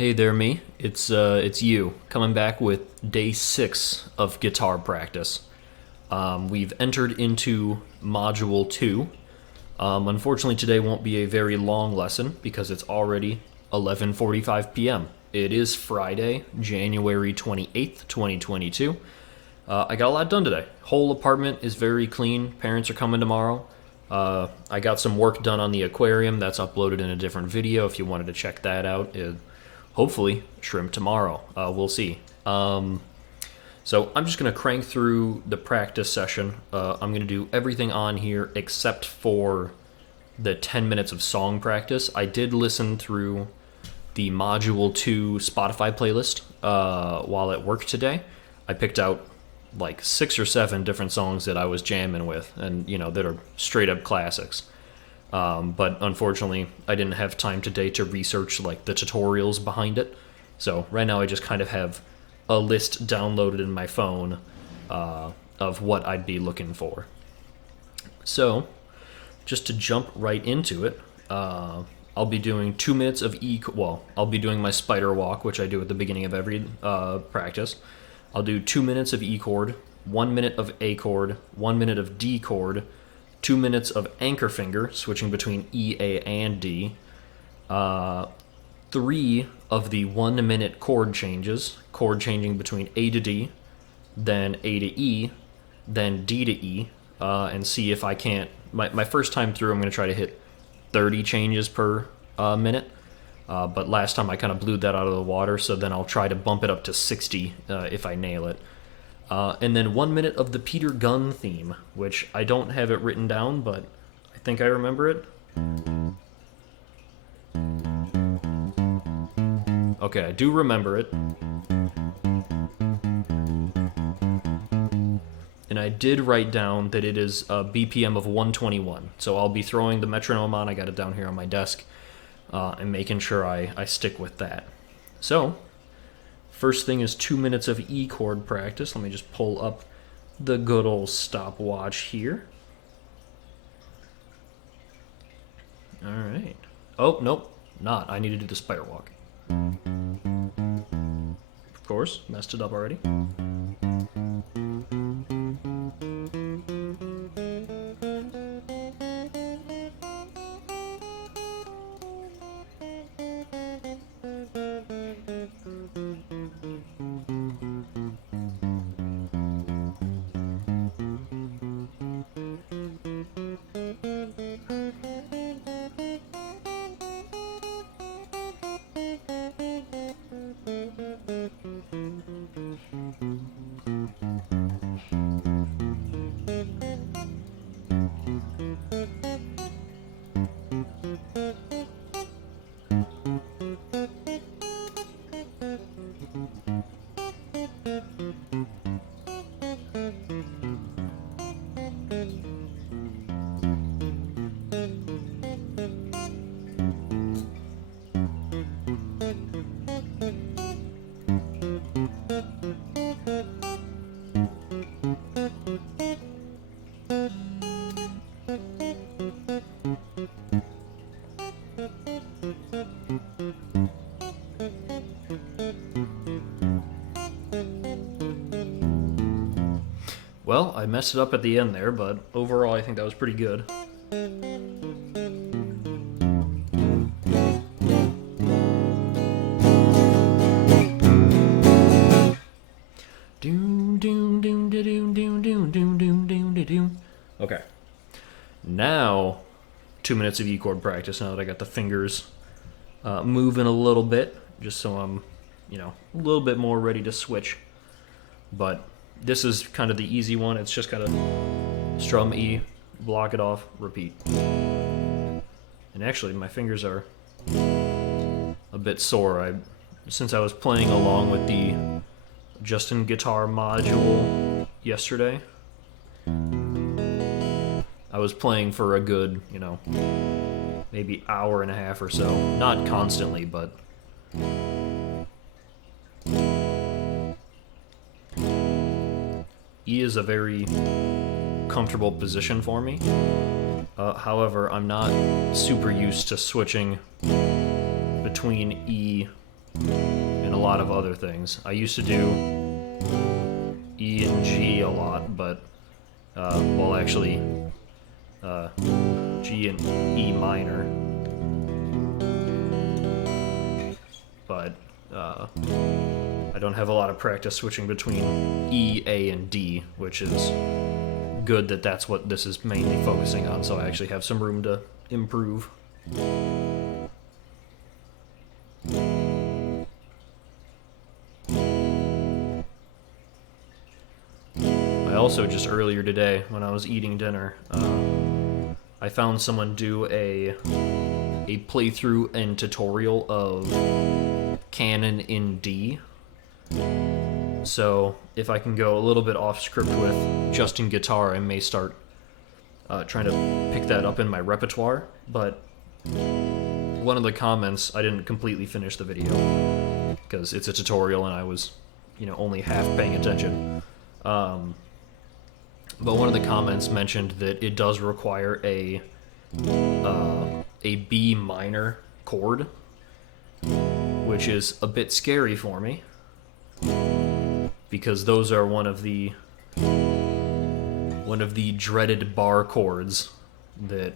Hey there, me. It's you coming back with day 6 of guitar practice. We've entered into module 2. Unfortunately, today won't be a very long lesson because it's already 11:45 p.m. It is Friday, January 28th, 2022. I got a lot done today. Whole apartment is very clean. Parents are coming tomorrow. I got some work done on the aquarium that's uploaded in a different video if you wanted to check that out. Hopefully, shrimp tomorrow. We'll see. So I'm just going to crank through the practice session. I'm going to do everything on here except for the 10 minutes of song practice. I did listen through the Module 2 Spotify playlist while at work today. I picked out like 6 or 7 different songs that I was jamming with, and that are straight up classics. But unfortunately, I didn't have time today to research like the tutorials behind it. So right now, I just kind of have a list downloaded in my phone of what I'd be looking for. So, just to jump right into it, I'll be doing 2 minutes of I'll be doing my spider walk, which I do at the beginning of every practice. I'll do 2 minutes of E chord, 1 minute of A chord, 1 minute of D chord, 2 minutes of anchor finger, switching between E, A, and D. 3 of the 1 minute chord changes, chord changing between A to D, then A to E, then D to E, and see if I can't. My first time through, I'm going to try to hit 30 changes per minute. But last time I kind of blew that out of the water, so then I'll try to bump it up to 60 if I nail it. And then 1 minute of the Peter Gunn theme, which I don't have it written down, but I think I remember it. Okay, I do remember it. And I did write down that it is a BPM of 121. So I'll be throwing the metronome on. I got it down here on my desk. And making sure I stick with that. So, first thing is 2 minutes of E chord practice. Let me just pull up the good old stopwatch here. Alright. Oh, nope, not. I need to do the spider walk. Of course, messed it up already. Well, I messed it up at the end there, but overall I think that was pretty good. Okay. Now, 2 minutes of E chord practice now that I got the fingers moving a little bit, just so I'm, a little bit more ready to switch. But this is kind of the easy one. It's just kind of strum E, block it off, repeat. And actually, my fingers are a bit sore. Since I was playing along with the Justin Guitar module yesterday, I was playing for a good, maybe hour and a half or so. Not constantly, but E is a very comfortable position for me. However, I'm not super used to switching between E and a lot of other things. I used to do E and G a lot, but, well, actually, G and E minor. But, I don't have a lot of practice switching between E, A, and D, which is good that that's what this is mainly focusing on, so I actually have some room to improve. I also, just earlier today, when I was eating dinner, I found someone do a playthrough and tutorial of Canon in D. So if I can go a little bit off script with just in guitar, I may start trying to pick that up in my repertoire. But one of the comments, I didn't completely finish the video because it's a tutorial and I was, only half paying attention. But one of the comments mentioned that it does require a B minor chord, which is a bit scary for me, because those are one of the dreaded bar chords that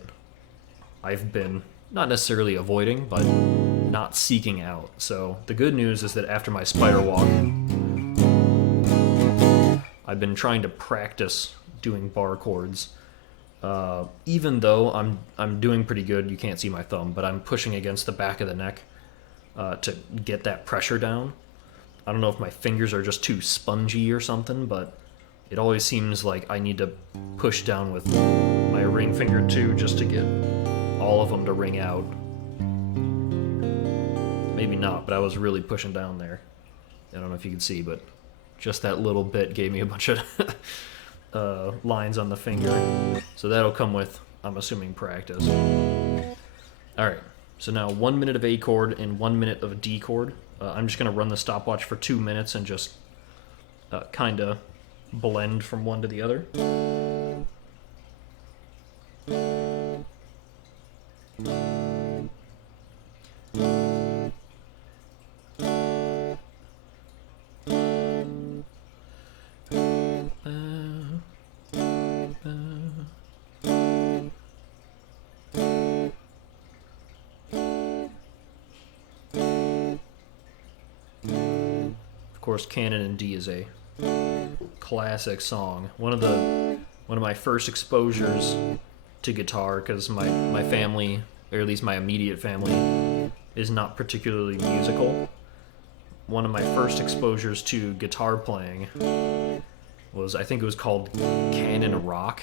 I've been not necessarily avoiding, but not seeking out. So the good news is that after my spider walk, I've been trying to practice doing bar chords. Even though I'm doing pretty good, you can't see my thumb, but I'm pushing against the back of the neck to get that pressure down. I don't know if my fingers are just too spongy or something, but it always seems like I need to push down with my ring finger too, just to get all of them to ring out. Maybe not, but I was really pushing down there. I don't know if you can see, but just that little bit gave me a bunch of lines on the finger. So that'll come with, I'm assuming, practice. Alright, so now 1 minute of A chord and 1 minute of a D chord. I'm just going to run the stopwatch for 2 minutes and just kind of blend from one to the other. Of course, Canon in D is a classic song. One of my first exposures to guitar, because my family, or at least my immediate family, is not particularly musical. One of my first exposures to guitar playing was, I think it was called Canon Rock.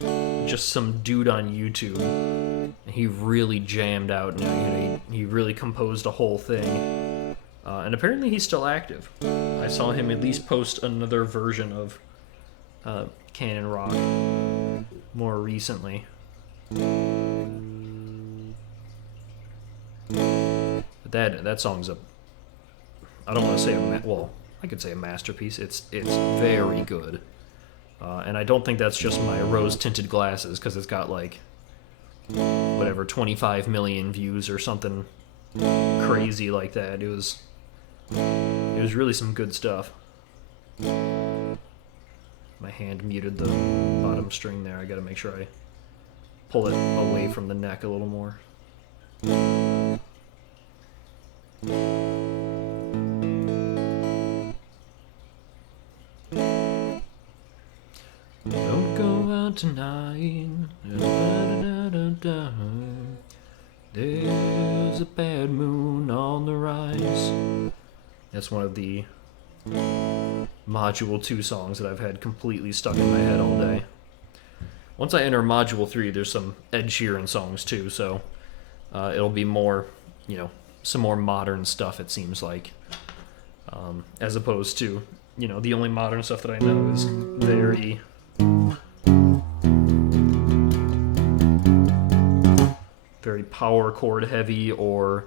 Just some dude on YouTube. He really jammed out, and he really composed a whole thing. And apparently he's still active. I saw him at least post another version of Canon Rock more recently. But that song's I don't want to say I could say a masterpiece. It's very good. And I don't think that's just my rose-tinted glasses, because it's got like, whatever, 25 million views or something crazy like that. It was really some good stuff. My hand muted the bottom string there. I gotta make sure I pull it away from the neck a little more. Don't go out tonight. There's a bad moon on the rise. That's one of the Module 2 songs that I've had completely stuck in my head all day. Once I enter Module 3, there's some Ed Sheeran songs too, so it'll be more, some more modern stuff, it seems like. As opposed to, the only modern stuff that I know is very power chord heavy, or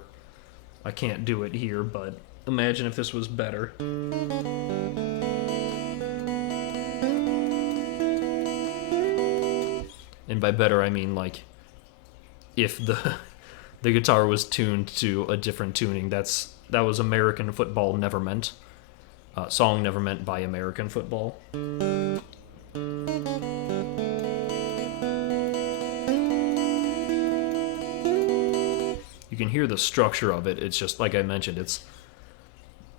I can't do it here, but imagine if this was better. And by better, I mean, like, if the The guitar was tuned to a different tuning. That was American Football Never Meant. Song Never Meant by American Football. You can hear the structure of it. It's just, like I mentioned, it's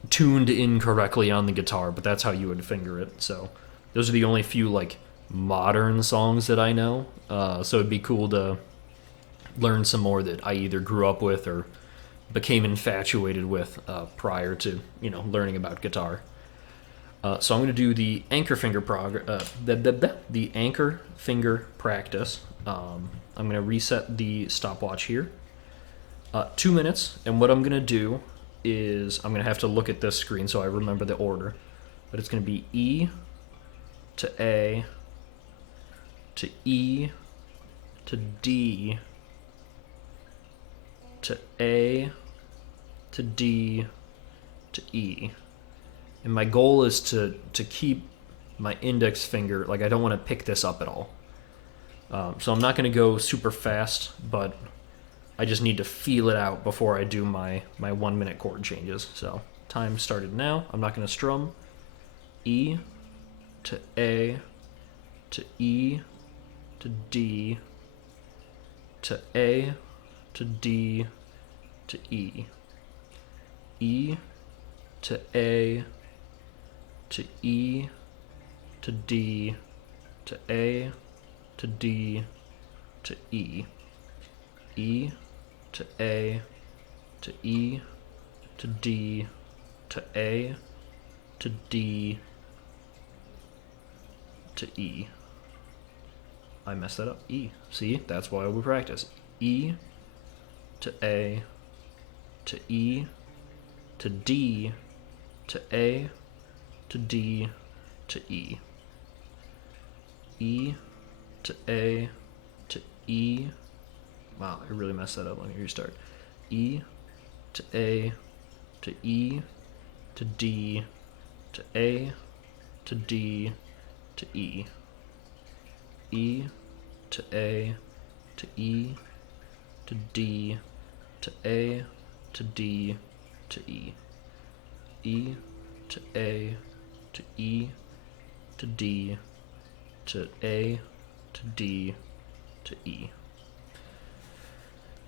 tuned incorrectly on the guitar, but that's how you would finger it. So those are the only few, like, modern songs that I know. So it'd be cool to learn some more that I either grew up with or became infatuated with prior to, learning about guitar. So I'm going to do the anchor finger the anchor finger practice. I'm going to reset the stopwatch here. 2 minutes, and what I'm going to do is I'm going to have to look at this screen so I remember the order. But it's going to be E to A to E to D to A to D to E. And my goal is to keep my index finger, like, I don't want to pick this up at all. So I'm not going to go super fast, but I just need to feel it out before I do my 1 minute chord changes. So time started now. I'm not going to strum. E to A to E to D to A to D to E. E to A to E to D to A to D to E. E to A to E to D to A to D to E. I messed that up. E. See? That's why we practice. E to A to E to D to A to D to E. E to A to E. Wow, I really messed that up. Let me restart. E to A to E to D to A to D to E. E to A to E to D to A to D to E. E to A to E to D to A to D to E.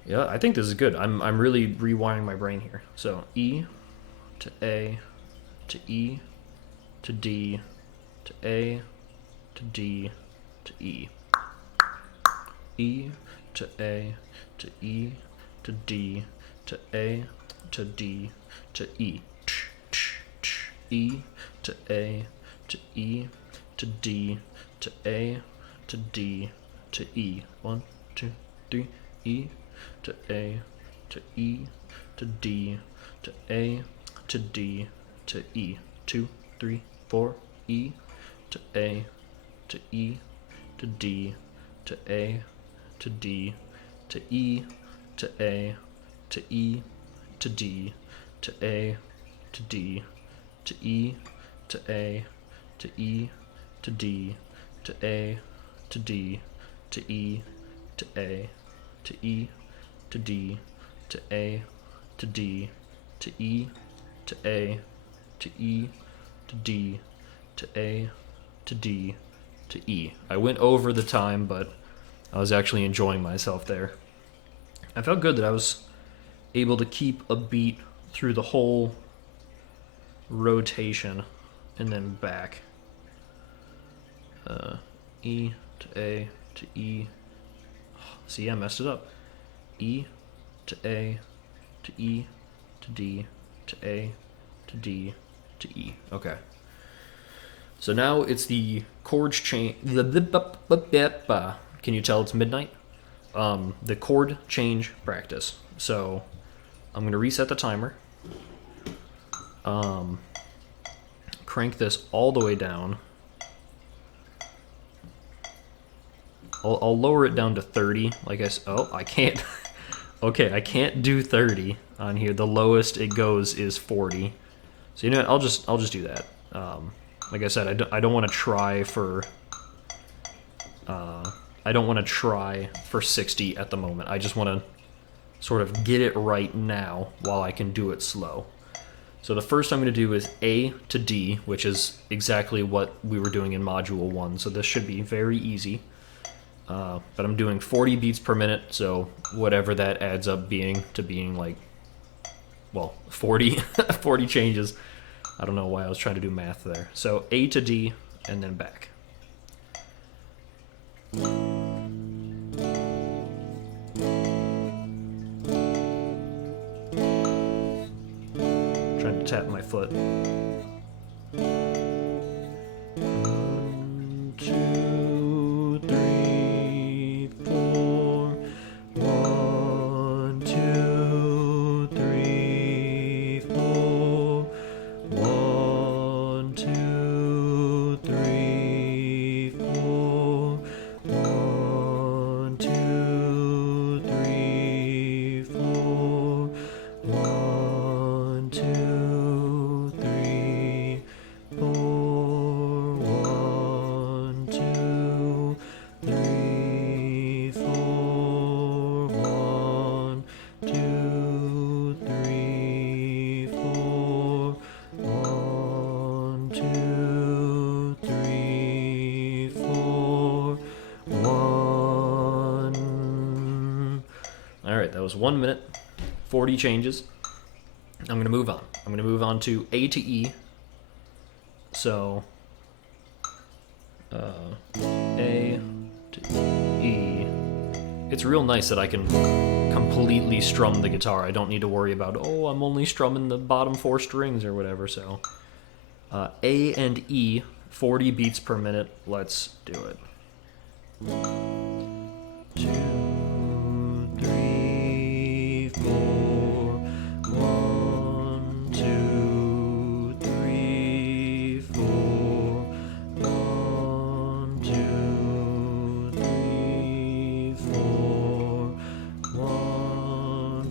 Yeah, I think this is good. I'm really rewiring my brain here. So E to A to E to D to A to D to E. E to A to E to D to A to D to E. E to A to E to D to A to D to E. 1, 2, 3. E to A to E to D to A to D to E. 2, 3, 4. E to A to E to D to A to D to E to A to E to D to A to D to E to A to E to D to A to D to E to A to E to D to A to D to E to A to E to D to A to D to E. I went over the time, but I was actually enjoying myself there. I felt good that I was able to keep a beat through the whole rotation and then back. E to A to E. See, I messed it up. E to A to E to D to A to D to E. Okay. So now it's the chord change. Can you tell it's midnight? The chord change practice. So I'm going to reset the timer. Crank this all the way down. I'll lower it down to 30. I can't. Okay, I can't do 30 on here. The lowest it goes is 40. So you know what? I'll just do that. Like I said, I don't want to try for. I don't want to try for 60 at the moment. I just want to sort of get it right now while I can do it slow. So the first I'm going to do is A to D, which is exactly what we were doing in Module 1, so this should be very easy. But I'm doing 40 beats per minute, so whatever that adds up being to being like, well, 40, 40 changes. I don't know why I was trying to do math there. So A to D, and then back. Trying to tap my foot. 1, 2, 3, 4. 1, 2, 3, 4. 1, 2, 3, 4. 1, 2, 3, 4. 1, 2, 3, 4. 1, 2, 3, 4. 1, 2, 3, 4. 1, 2, 3, 4. 1. All right, that was 1 minute, 40 changes. I'm going to move on. I'm going to move on to A to E. So, A to E. It's real nice that I can completely strum the guitar. I don't need to worry about, oh, I'm only strumming the bottom 4 strings or whatever. So, A and E, 40 beats per minute. Let's do it. 2, 3, 4. 1, 2, 3, 4. 1, 2, 3, 4. 1,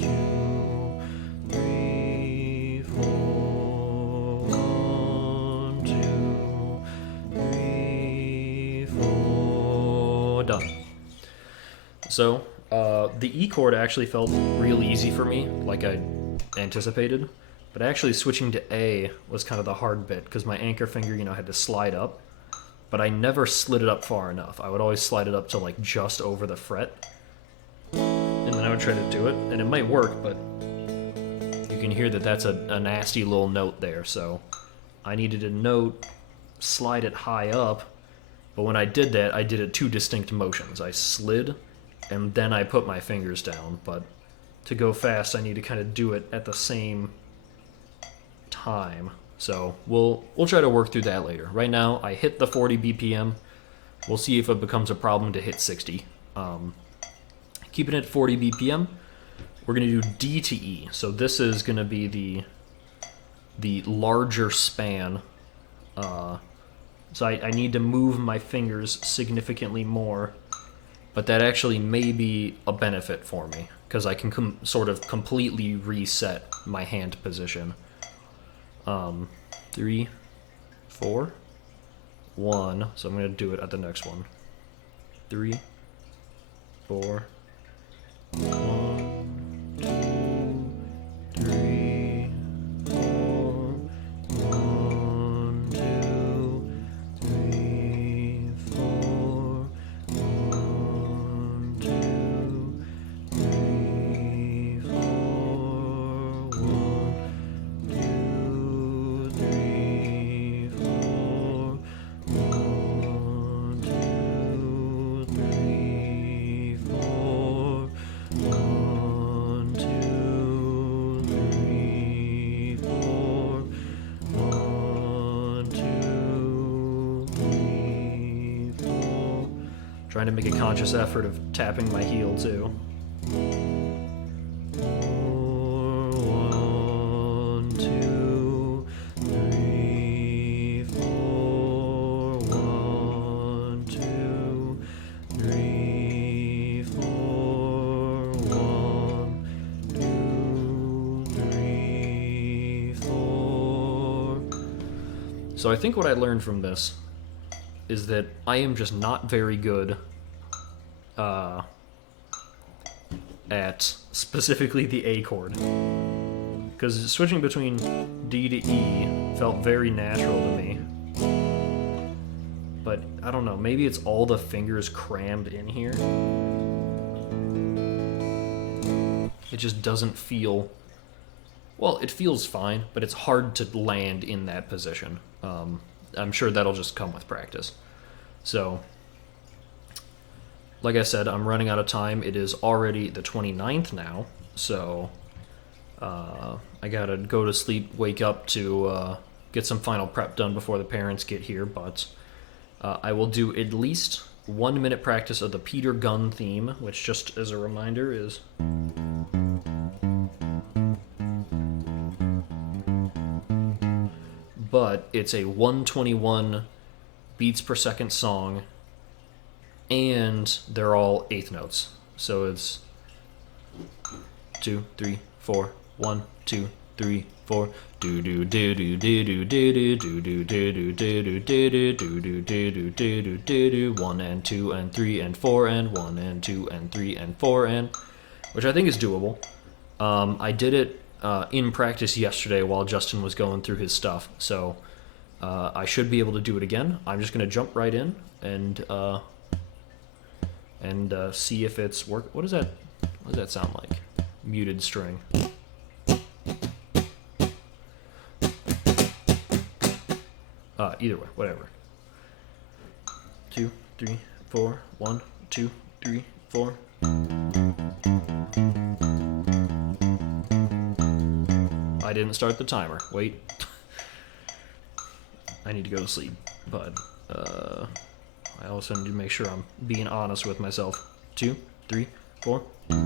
2, 3, 4. 1, 2, 3, 4. Done. So, the E chord actually felt real easy for me, like I anticipated. But actually switching to A was kind of the hard bit, because my anchor finger, had to slide up. But I never slid it up far enough. I would always slide it up to like just over the fret. And then I would try to do it, and it might work, but you can hear that that's a nasty little note there. So I needed a note, slide it high up, but when I did that, I did it 2 distinct motions. I slid, and then I put my fingers down, but to go fast, I need to kind of do it at the same time. So we'll try to work through that later. Right now, I hit the 40 BPM. We'll see if it becomes a problem to hit 60. Keeping it at 40 BPM, we're going to do D to E. So this is going to be the larger span. So I need to move my fingers significantly more, but that actually may be a benefit for me, because I can sort of completely reset my hand position. 3, 4, 1. So I'm going to do it at the next one. 3, 4, 1, 2, 3, 4. 1, 2, 3, 4. 1, 2, 3, 4. 1, 2, 3, 4. 1, 2, 3, 4. 1, 2, Trying to make a conscious effort of tapping my heel too. 4, 1, 2, 3, 4, 1, 2, 3, 4, 1, 2, 3, 4. So I think what I learned from this is that I am just not very good at specifically the A chord. Because switching between D to E felt very natural to me. But I don't know, maybe it's all the fingers crammed in here. It just doesn't feel... Well, it feels fine, but it's hard to land in that position. I'm sure that'll just come with practice. So, like I said, I'm running out of time. It is already the 29th now, so I gotta go to sleep, wake up to get some final prep done before the parents get here, but I will do at least 1 minute practice of the Peter Gunn theme, which, just as a reminder, is... But it's a 121 beats per second song, and they're all eighth notes. So it's 2, 3, 4, 1, 2, 3, 4. Do do do do do do do do do do do do do do do do do do do 1 and 2 and 3 and 4 and 1 and 2 and 3 and 4 and, which I think is doable. I did it in practice yesterday while Justin was going through his stuff, so I should be able to do it again. I'm just going to jump right in and see if it's work. What does that sound like? Muted string. Either way, whatever. 2, 3, 4, 1, 2, 3, 4. I didn't start the timer. Wait. I need to go to sleep, but I also need to make sure I'm being honest with myself. 2, 3, 4. 1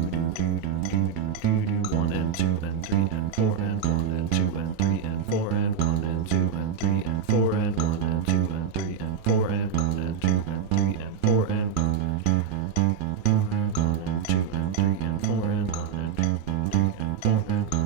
and 2 and 3 and 4 and 1 and 2 and 3 and 4 and 1 and 2 and 3 and 4 and 1 and 2 and 3 and 4 and 1 and 2 and 3 and 4 and 1 and 2 and 3 and 4 and 1 and 2 and 3 and 4 and 1.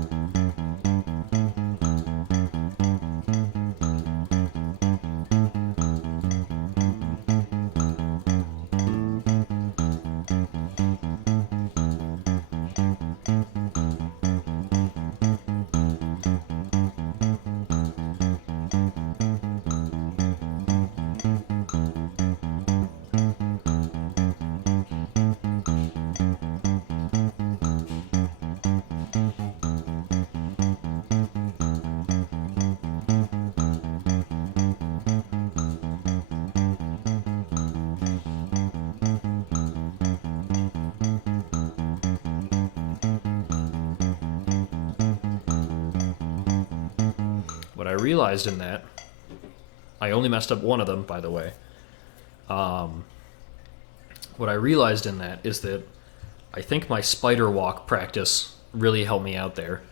What I realized in that, I only messed up one of them, by the way. What I realized in that is that I think my spider walk practice really helped me out there.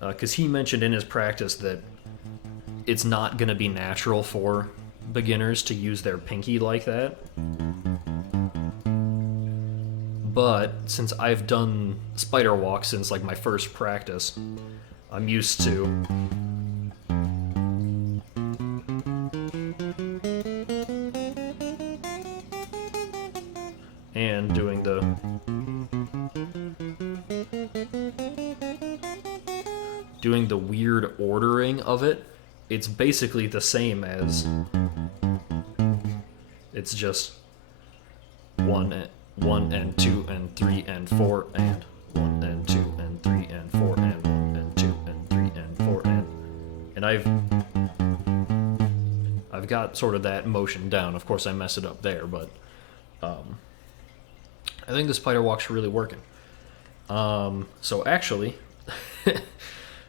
Because he mentioned in his practice that it's not going to be natural for beginners to use their pinky like that. But since I've done spider walk since like my first practice, I'm used to... and doing the weird ordering of it. It's basically the same as, it's just 1 and 2 and 3 and 4 and 1 and 2 and 3 and 4 and 1 and 2 and 3 and 4 and I've got sort of that motion down. Of course I mess it up there, but I think the spider walk's really working. So actually,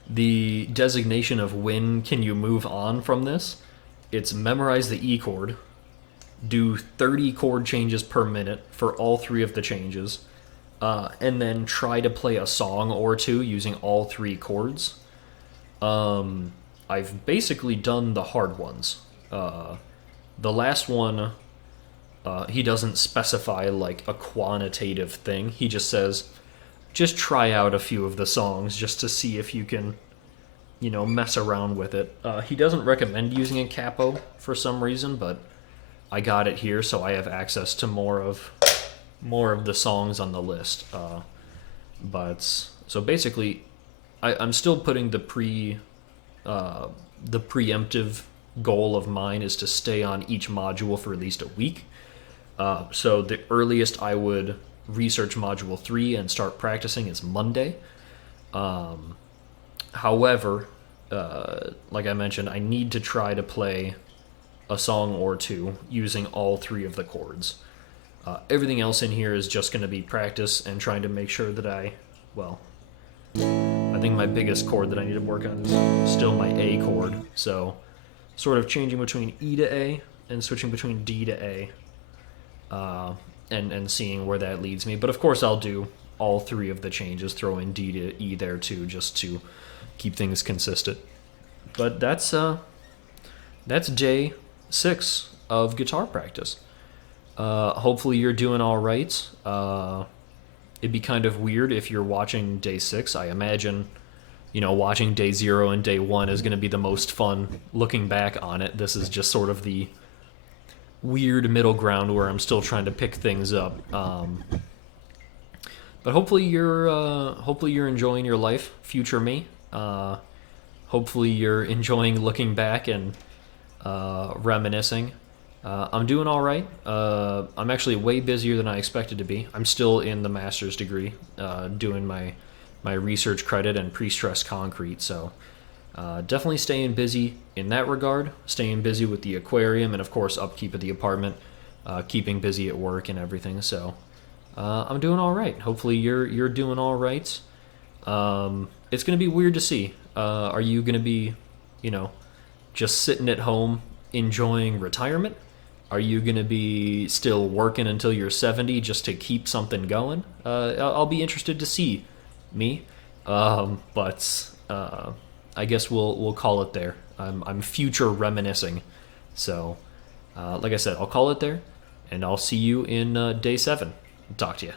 the designation of when can you move on from this, it's memorize the E chord, do 30 chord changes per minute for all three of the changes, and then try to play a song or two using all three chords. I've basically done the hard ones. The last one, he doesn't specify like a quantitative thing. He just says, just try out a few of the songs just to see if you can, mess around with it. He doesn't recommend using a capo for some reason, but I got it here, so I have access to more of the songs on the list. But so basically, I'm still putting the preemptive goal of mine is to stay on each module for at least a week. So the earliest I would research module 3 and start practicing is Monday. However, like I mentioned, I need to try to play a song or two using all three of the chords. Everything else in here is just going to be practice and trying to make sure that I think my biggest chord that I need to work on is still my A chord. So sort of changing between E to A and switching between D to A, and seeing where that leads me. But of course I'll do all three of the changes, throw in D to E there too, just to keep things consistent. But that's day 6 of guitar practice. Hopefully you're doing all right. It'd be kind of weird if you're watching day 6. I imagine, watching day 0 and day 1 is going to be the most fun looking back on it. This is just sort of the weird middle ground where I'm still trying to pick things up. But hopefully you're enjoying your life, future me. Hopefully you're enjoying looking back and reminiscing. I'm doing all right. I'm actually way busier than I expected to be. I'm still in the master's degree, doing my research credit and pre-stressed concrete. So definitely staying busy in that regard. Staying busy with the aquarium and of course upkeep of the apartment. Keeping busy at work and everything. So I'm doing all right. Hopefully you're doing all right. It's gonna be weird to see. Are you gonna be, just sitting at home enjoying retirement? Are you going to be still working until you're 70 just to keep something going? I'll be interested to see me. But I guess we'll call it there. I'm future reminiscing. So, like I said, I'll call it there, and I'll see you in day 7. Talk to you.